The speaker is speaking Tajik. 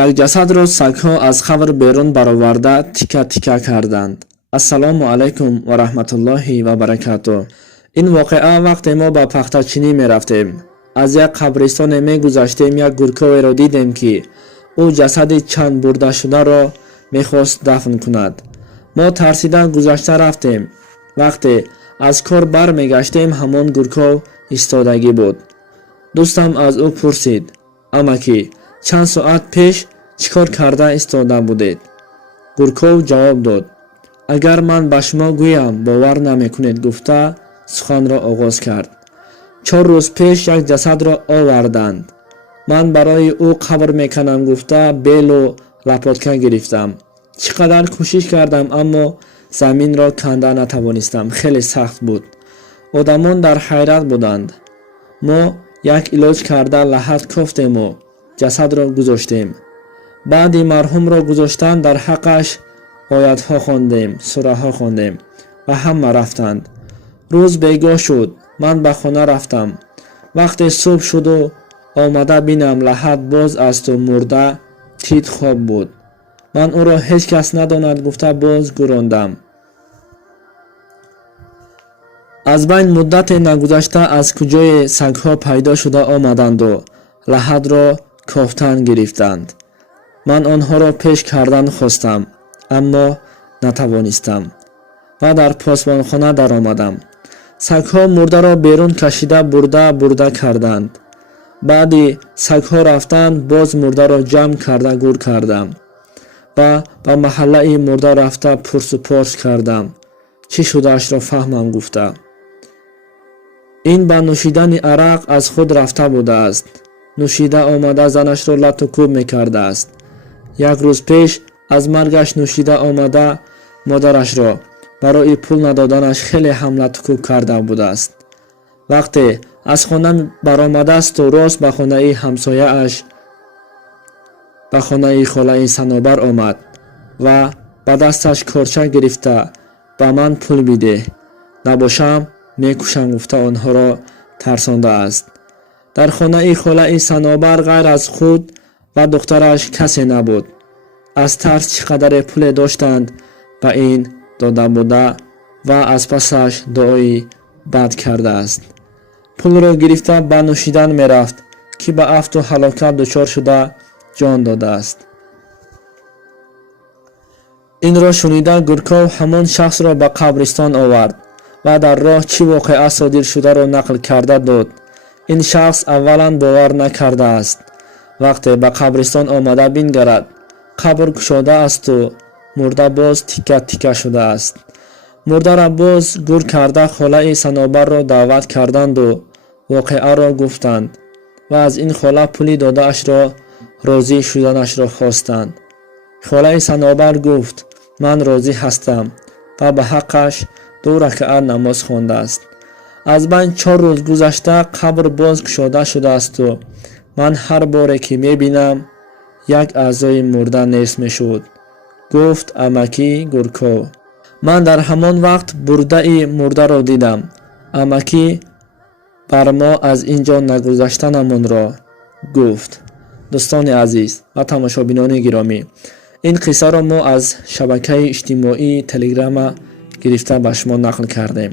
як ҷасадро сагҳо аз қабр берун бароварда тика тика карданд. Ассалому алайкум ва раҳматуллоҳи ва баракатуh. Ин воқеа вақте мо ба пахтачинӣ мерафтем. Аз як қабристоне мегузаштем, як гурковеро дидем ки ӯ ҷасади чанд бурдашударо мехост дафн кунад. Мо тарсида гузашта рафтем. Вақте аз кор бармегаштем, ҳамон гурков истодагӣ буд. дӯстам аз ӯ пурсид: амаки, чанд соат пеш чӣ кор карда истода будед? Гурков ҷавоб дод: агар ман ба шумо гӯям, бовар намекунед, гуфта суханро оғоз кард. 4 рӯз пеш як ҷасадро оварданд. Ман барои ӯ қабр меканам, гуфта белу лапотка гирифтам. Чӣ қадар кӯшиш кардам, аммо заминро канда натавонистам. Хеле сахт буд. одамон дар ҳайрат буданд. мо як илоҷ карда лаҳад кофтему ҷасадро гузоштем. баъди марҳумро гузоштан дар ҳаққаш оятҳо хондем, сураҳо хондем ва ҳама рафтанд. рӯз бегоҳ шуд. ман ба хона рафтам. вақте субҳ шуду омада бинам, лаҳад боз асту мурда тит хоб буд. ман ӯро ҳеҷ кас надонад, гуфта боз гӯрондам. аз байн муддате нагузашта аз куҷое сагҳо пайдо шуда омаданду лаҳадро кофтан гирифтанд. ман онҳоро пеш кардан хостам, аммо натавонистам ва дар посбонхона даромадам. сагҳо мурдаро берун кашида бурда карданд. баъди сагҳо рафтанд, боз мурдаро ҷамъ карда гур кардам ва ба маҳаллаи мурда рафта пурсупорс кардам. чӣ шудаашро фаҳмам, гуфта. ин ба нӯшидани арақ аз худ рафта будааст. нӯшида омада занашро лату кӯб мекардааст. як рӯз пеш аз маргаш нӯшида омада модарашро барои пул надоданаш хеле ҳам лату кӯб карда будааст. вақте аз хона баромадасту рост ба хонаи ҳамсояаш, ба хонаи холаи Санобар омад ва ба дасташ корча гирифта: ба ман пул бидеҳ, набошам мекушам, гуфта онҳоро тарсондааст. дар хонаи холаи Санобар ғайр аз худ ва духтараш касе набуд. аз тарс чӣ қадаре пуле доштанд ба ин дода буда ва аз пасаш дуои бад кардааст. пулро гирифта ба нӯшидан мерафт, ки ба афту ҳалокат дучор шуда ҷон додааст. инро шунида гурков ҳамон шахсро ба қабристон овард ва дар роҳ чӣ воқеа содир шударо нақл карда дод. ин шахс аввалан бовар накардааст. вақте ба қабристон омада бингарад, қабр кушода асту мурда боз тика тика шудааст. мурдара боз гур карда холаи Санобарро даъват карданду воқеаро гуфтанд ва аз ин хола пули додаашро розӣ шуданашро хостанд. холаи Санобар гуфт: ман розӣ ҳастам ва ба ҳаққаш 2 ракъат намоз хондааст. аз байн 4 рӯз гузашта қабр боз кушода шудаасту ман ҳар боре ки мебинам, як аъзои мурда нест мешуд, гуфт амаки Гурков. ман дар ҳамон вақт бурдаи мурдаро дидам. амаки бар мо аз ин ҷо нагузаштанамонро гуфт. дӯстони азиз ва тамошобинони гиромӣ, ин қиссаро мо аз шабакаи иҷтимоии Телеграма гирифта ба шумо нақл кардем.